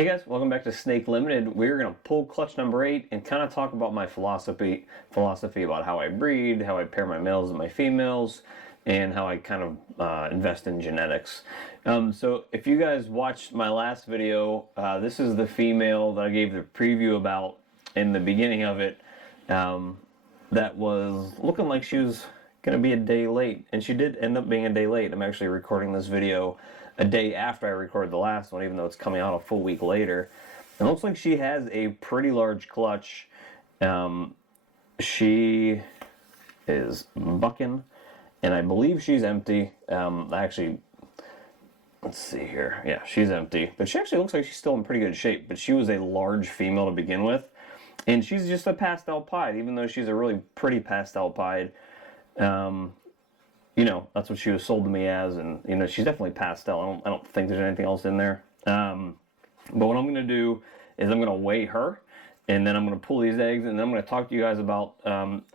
Hey guys, welcome back to SNKE Limited. We're going to pull clutch number 8 and kind of talk about my philosophy about how I breed, how I pair my males and my females, and how I kind of invest in genetics. So if you guys watched my last video, this is the female that I gave the preview about in the beginning of it. That was looking like she was going to be a day late, and she did end up being a day late. I'm actually recording this video a day after I recorded the last one, even though it's coming out a full week later. It looks like she has a pretty large clutch. She is bucking, and I believe she's empty. Actually, let's see here. Yeah, she's empty, but she actually looks like she's still in pretty good shape. But she was a large female to begin with, and she's just a pastel pied, even though she's a really pretty pastel pied. You know, that's what she was sold to me as, and you know, she's definitely pastel. I don't think there's anything else in there. But what I'm going to do is I'm going to weigh her, and then I'm going to pull these eggs, and then I'm going to talk to you guys about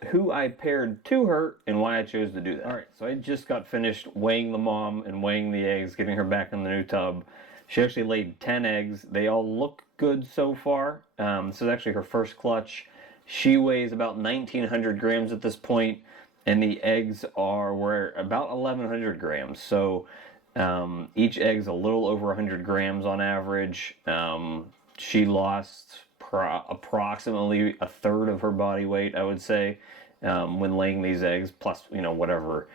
who I paired to her and why I chose to do that. All right, so I just got finished weighing the mom and weighing the eggs, getting her back in the new tub. She actually laid 10 eggs. They all look good so far. This is actually her first clutch. She weighs about 1,900 grams at this point, and the eggs were about 1,100 grams. So each egg's a little over 100 grams on average. She lost approximately a third of her body weight, I would say, when laying these eggs, plus, you know, whatever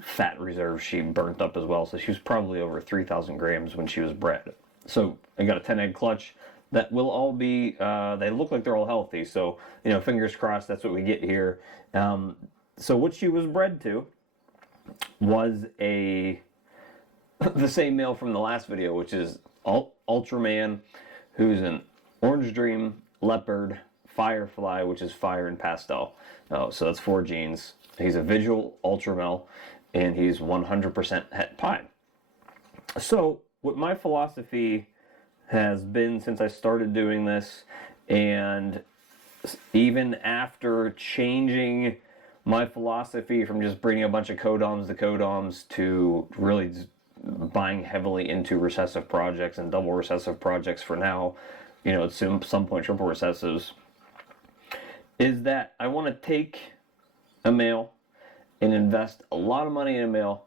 fat reserve she burnt up as well. So she was probably over 3,000 grams when she was bred. So I got a 10 egg clutch. That will all be, they look like they're all healthy. So, you know, fingers crossed, that's what we get here. So what she was bred to was the same male from the last video, which is Ultraman, who's an Orange Dream, Leopard, Firefly, which is fire and pastel. So that's 4 genes. He's a visual ultramel, and he's 100% het pied. So what my philosophy has been since I started doing this, and even after changing my philosophy from just breeding a bunch of codoms to really buying heavily into recessive projects and double recessive projects for now, you know, at some point triple recessives, is that I want to take a male and invest a lot of money in a male,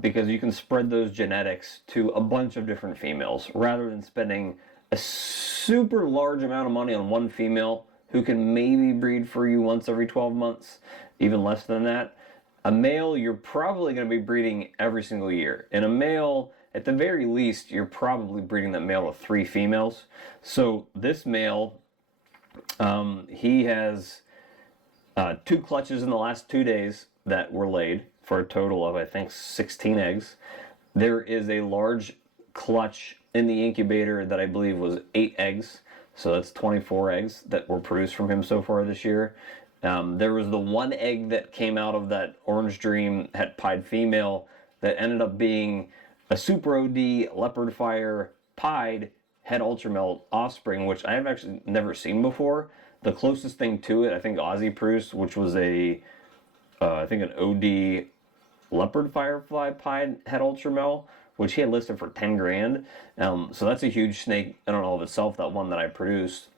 because you can spread those genetics to a bunch of different females rather than spending a super large amount of money on one female who can maybe breed for you once every 12 months, even less than that. A male, you're probably going to be breeding every single year. And a male, at the very least, you're probably breeding that male with 3 females. So this male, he has 2 clutches in the last 2 days that were laid for a total of, I think, 16 eggs. There is a large clutch in the incubator that I believe was 8 eggs. So that's 24 eggs that were produced from him so far this year. There was the 1 egg that came out of that Orange Dream het pied female that ended up being a Super OD Leopard Fire pied het ultramel offspring, which I have actually never seen before. The closest thing to it, I think Ozzy produced, which was I think an OD Leopard Firefly pied het ultramel, which he had listed for 10 grand. So that's a huge snake in and of itself, that one that I produced.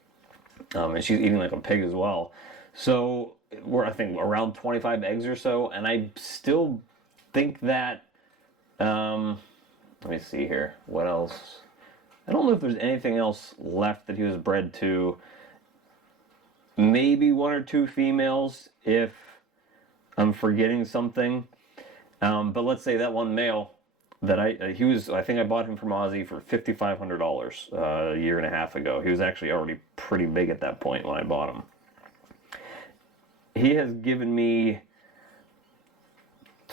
And she's eating like a pig as well. So we're, I think, around 25 eggs or so. And I still think that, let me see here, what else? I don't know if there's anything else left that he was bred to. Maybe 1 or 2 females if I'm forgetting something. But let's say that one male, that I think I bought him from Ozzy for $5,500 a year and a half ago. He was actually already pretty big at that point when I bought him. He has given me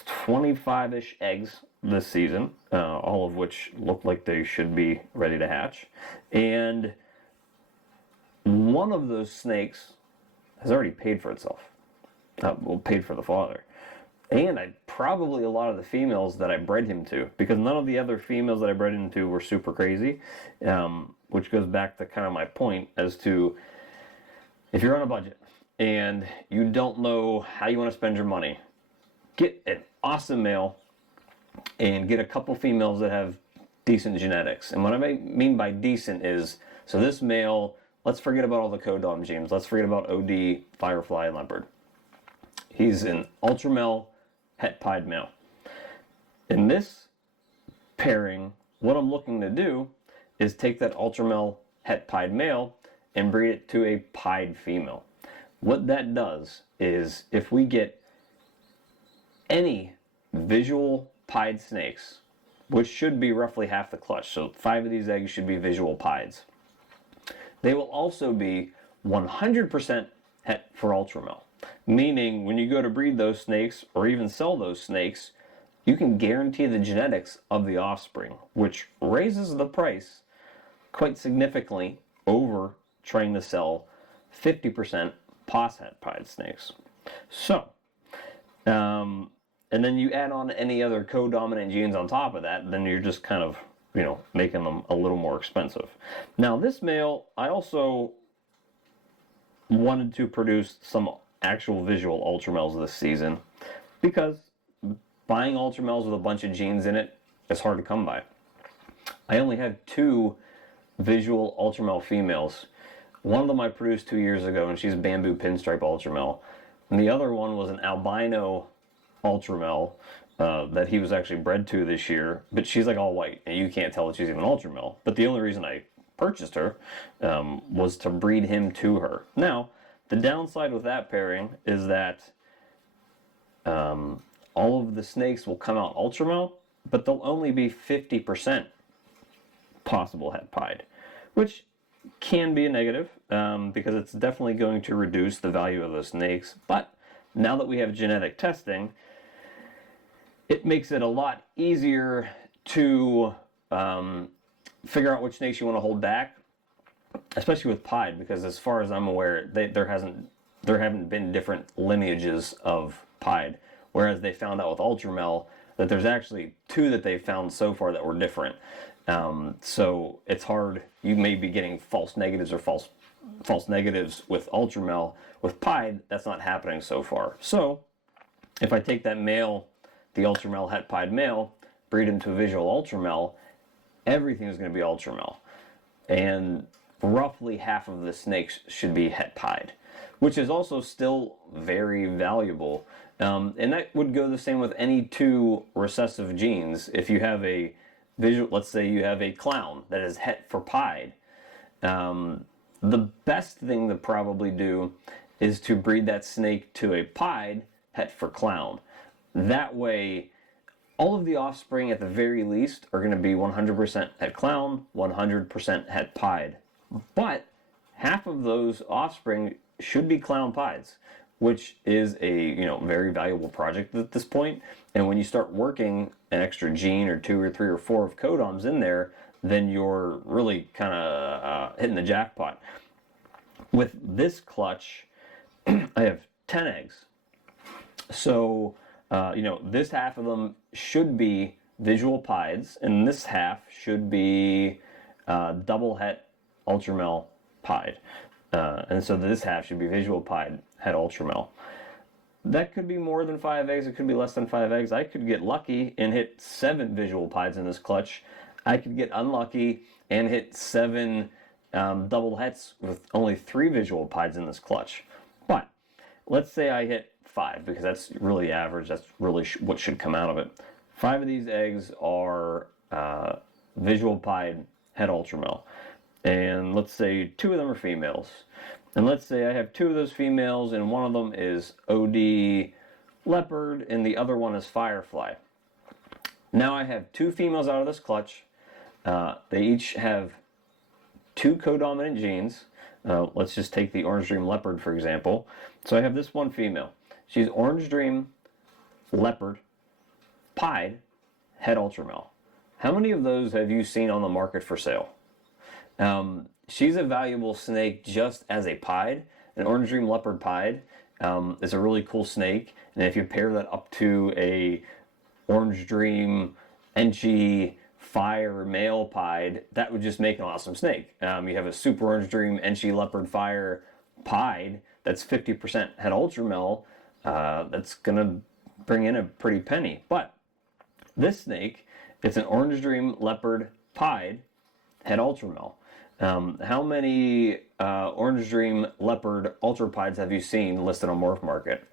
25-ish eggs this season, all of which look like they should be ready to hatch. And one of those snakes has already paid for itself. Paid for the father. And probably a lot of the females that I bred him to, because none of the other females that I bred him to were super crazy, which goes back to kind of my point as to, if you're on a budget and you don't know how you want to spend your money, get an awesome male and get a couple females that have decent genetics. And what I mean by decent is, so this male, let's forget about all the codom genes. Let's forget about OD, Firefly, and Leopard. He's an ultramel het pied male. In this pairing, what I'm looking to do is take that ultramel het pied male and breed it to a pied female. What that does is, if we get any visual pied snakes, which should be roughly half the clutch, so 5 of these eggs should be visual pieds, they will also be 100% het for ultramel. Meaning, when you go to breed those snakes, or even sell those snakes, you can guarantee the genetics of the offspring, which raises the price quite significantly over trying to sell 50% pos het pied snakes. So, and then you add on any other co-dominant genes on top of that, then you're just kind of, you know, making them a little more expensive. Now this male, I also wanted to produce some actual visual ultramels this season, because buying ultramels with a bunch of genes in it is hard to come by. I only have 2 visual ultramel females. One of them I produced 2 years ago, and she's bamboo pinstripe ultramel. And the other one was an albino ultramel that he was actually bred to this year, but she's like all white, and you can't tell that she's even ultramel. But the only reason I purchased her was to breed him to her. Now, the downside with that pairing is that all of the snakes will come out ultramel, but they'll only be 50% possible het pied, which can be a negative because it's definitely going to reduce the value of those snakes. But now that we have genetic testing, it makes it a lot easier to figure out which snakes you want to hold back, especially with pied, because as far as I'm aware, there haven't been different lineages of pied, whereas they found out with ultramel that there's actually 2 that they've found so far that were different. So it's hard. You may be getting false negatives or false negatives with ultramel. With pied, that's not happening so far. So if I take that male, the ultramel het pied male, breed him to a visual ultramel, everything is going to be ultramel. And roughly half of the snakes should be het pied, which is also still very valuable. And that would go the same with any 2 recessive genes. If you have a visual, let's say you have a clown that is het for pied, the best thing to probably do is to breed that snake to a pied het for clown. That way, all of the offspring at the very least are going to be 100% het clown, 100% het pied. But half of those offspring should be clown pieds, which is a very valuable project at this point. And when you start working an extra gene or 2 or 3 or 4 of codoms in there, then you're really kind of hitting the jackpot. With this clutch, I have 10 eggs. So, this half of them should be visual pieds, and this half should be double het ultramel pied. And so this half should be visual pied het ultramel. That could be more than 5 eggs, it could be less than 5 eggs. I could get lucky and hit 7 visual pieds in this clutch. I could get unlucky and hit 7 double hets with only 3 visual pieds in this clutch. But let's say I hit 5, because that's really average, that's really what should come out of it. 5 of these eggs are visual pied het ultramel. And let's say 2 of them are females. And let's say I have 2 of those females, and one of them is OD Leopard, and the other one is Firefly. Now I have 2 females out of this clutch. They each have 2 codominant genes. Let's just take the Orange Dream Leopard, for example. So I have this one female. She's Orange Dream Leopard pied het ultramel. How many of those have you seen on the market for sale? She's a valuable snake just as a pied. An Orange Dream Leopard pied is a really cool snake, and if you pair that up to a Orange Dream Enchi Fire male pied, that would just make an awesome snake. You have a Super Orange Dream Enchi Leopard Fire pied that's 50% het ultramel. That's gonna bring in a pretty penny. But this snake, it's an Orange Dream Leopard pied het ultramel. How many Orange Dream Leopard Ultra Pieds have you seen listed on Morph Market?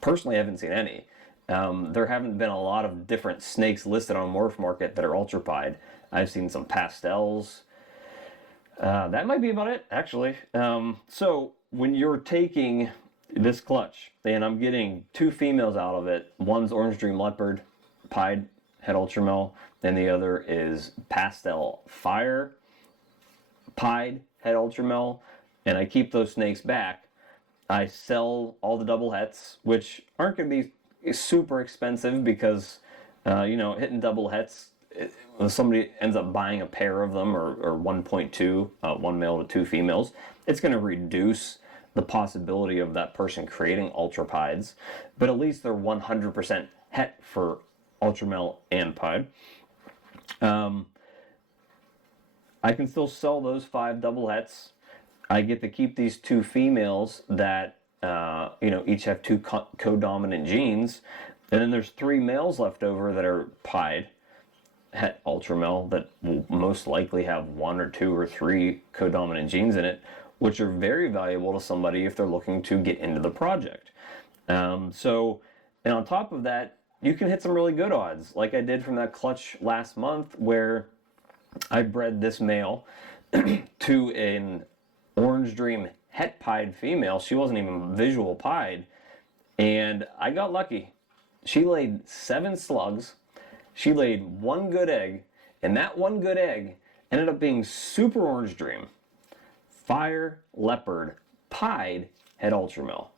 Personally, I haven't seen any. There haven't been a lot of different snakes listed on Morph Market that are ultra pied. I've seen some pastels. That might be about it, actually. So when you're taking this clutch, and I'm getting 2 females out of it, one's Orange Dream Leopard pied het ultramel, and the other is pastel fire pied het ultramel, and I keep those snakes back. I sell all the double hets, which aren't going to be super expensive because, hitting double hets, when somebody ends up buying a pair of them or 1.2, 1 male to 2 females, it's going to reduce the possibility of that person creating ultra pieds, but at least they're 100% het for ultramel and pied. I can still sell those 5 double hets. I get to keep these 2 females that each have 2 co-dominant genes, and then there's 3 males left over that are pied het ultramel that will most likely have 1 or 2 or 3 co-dominant genes in it, which are very valuable to somebody if they're looking to get into the project. And on top of that, you can hit some really good odds, like I did from that clutch last month where I bred this male to an Orange Dream het pied female. She wasn't even visual pied, and I got lucky. She laid 7 slugs. She laid 1 good egg, and that 1 good egg ended up being super Orange Dream fire leopard pied het ultramel.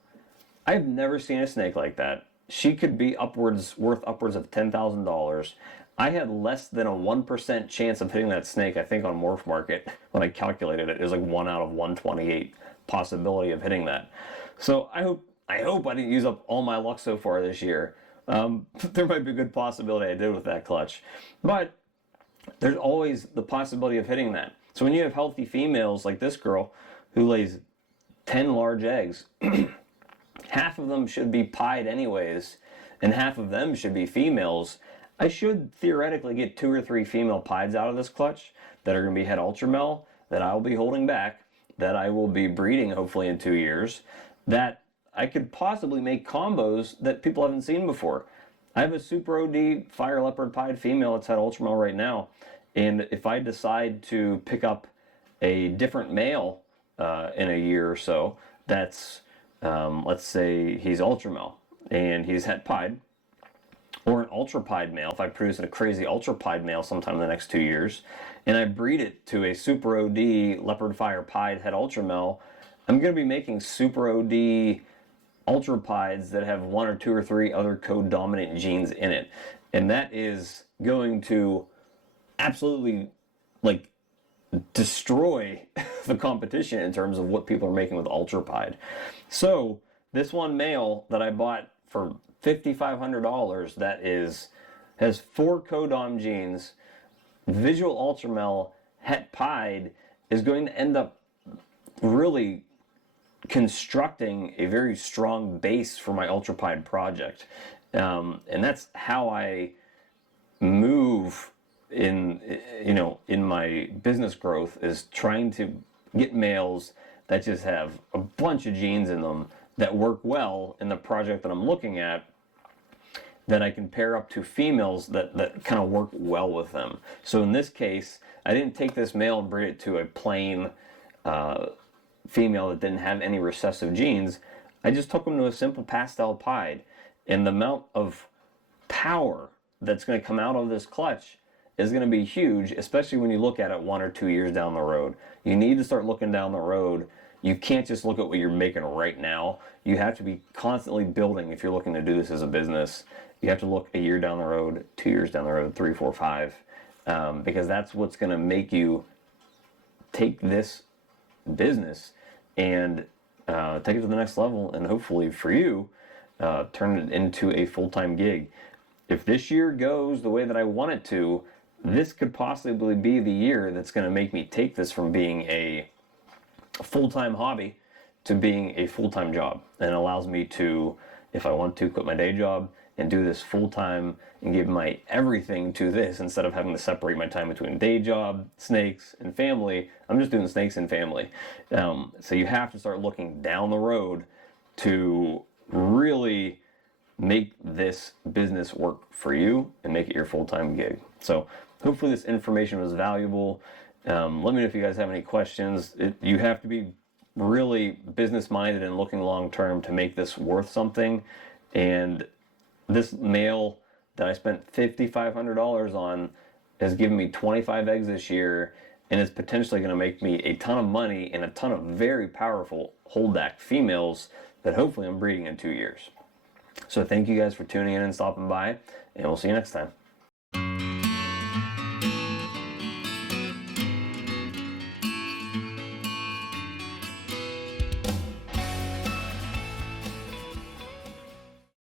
I've never seen a snake like that. She could be worth upwards of $10,000. I had less than a 1% chance of hitting that snake, I think, on Morph Market when I calculated it. It was like 1 out of 128 possibility of hitting that. So I hope I didn't use up all my luck so far this year. There might be a good possibility I did with that clutch. But there's always the possibility of hitting that. So when you have healthy females like this girl who lays 10 large eggs, half of them should be pied anyways, and half of them should be females. I should theoretically get 2 or 3 female pieds out of this clutch that are going to be het ultramel, that I will be holding back, that I will be breeding hopefully in 2 years, that I could possibly make combos that people haven't seen before. I have a Super OD Fire Leopard pied female that's het ultramel right now, and if I decide to pick up a different male in a year or so, that's, let's say he's ultramel and he's het pied, or an ultra pied male, if I produce a crazy ultra pied male sometime in the next 2 years, and I breed it to a Super OD Leopard Fire pied het ultramel, I'm going to be making Super OD ultra pieds that have 1 or 2 or 3 other co-dominant genes in it. And that is going to absolutely, like, destroy the competition in terms of what people are making with ultra pied. So this one male that I bought for $5,500 that has 4 codom genes, visual ultramel, het pied, is going to end up really constructing a very strong base for my ultra pied project. And that's how I move in my business growth, is trying to get males that just have a bunch of genes in them that work well in the project that I'm looking at, that I can pair up to females that kind of work well with them. So in this case, I didn't take this male and breed it to a plain female that didn't have any recessive genes. I just took him to a simple pastel pied, and the amount of power that's going to come out of this clutch is going to be huge, especially when you look at it 1 or 2 years down the road. You need to start looking down the road. You can't just look at what you're making right now. You have to be constantly building if you're looking to do this as a business. You have to look a year down the road, 2 years down the road, 3, 4, 5, because that's what's going to make you take this business and take it to the next level, and hopefully for you, turn it into a full-time gig. If this year goes the way that I want it to, this could possibly be the year that's going to make me take this from being a full-time hobby to being a full-time job, and it allows me to, if I want to, quit my day job and do this full time and give my everything to this instead of having to separate my time between day job, snakes, and family. I'm just doing snakes and family. So you have to start looking down the road to really make this business work for you and make it your full-time gig. So hopefully this information was valuable. Let me know if you guys have any questions. You have to be really business minded and looking long term to make this worth something. And this male that I spent $5,500 on has given me 25 eggs this year, and it's potentially going to make me a ton of money and a ton of very powerful holdback females that hopefully I'm breeding in 2 years. So thank you guys for tuning in and stopping by, and we'll see you next time.